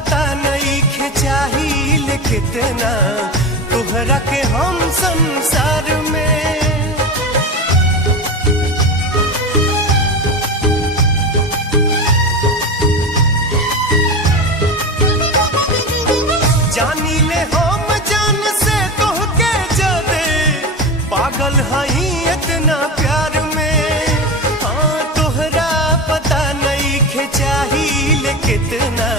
पता नहीं चाहिल कितना तोहरा के हम संसार में। जानी ले हम जान से तोहके जदे पागल हई इतना प्यार में। हाँ तोहरा पता नहीं चाहिल कितना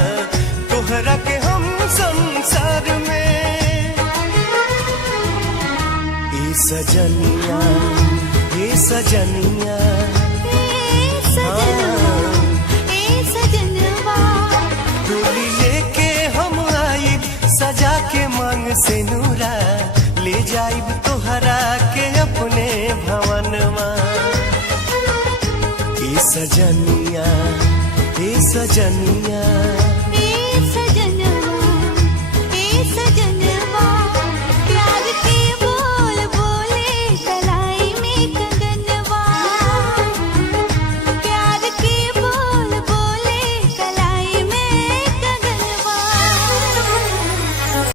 तोहरा के हम संसार में। ए सजनिया ए सजनिया डोली लेके हम आई सजा के मांग से नूरा ले जाइब तोहरा के अपने भवनमा। ए सजनिया ए सजनिया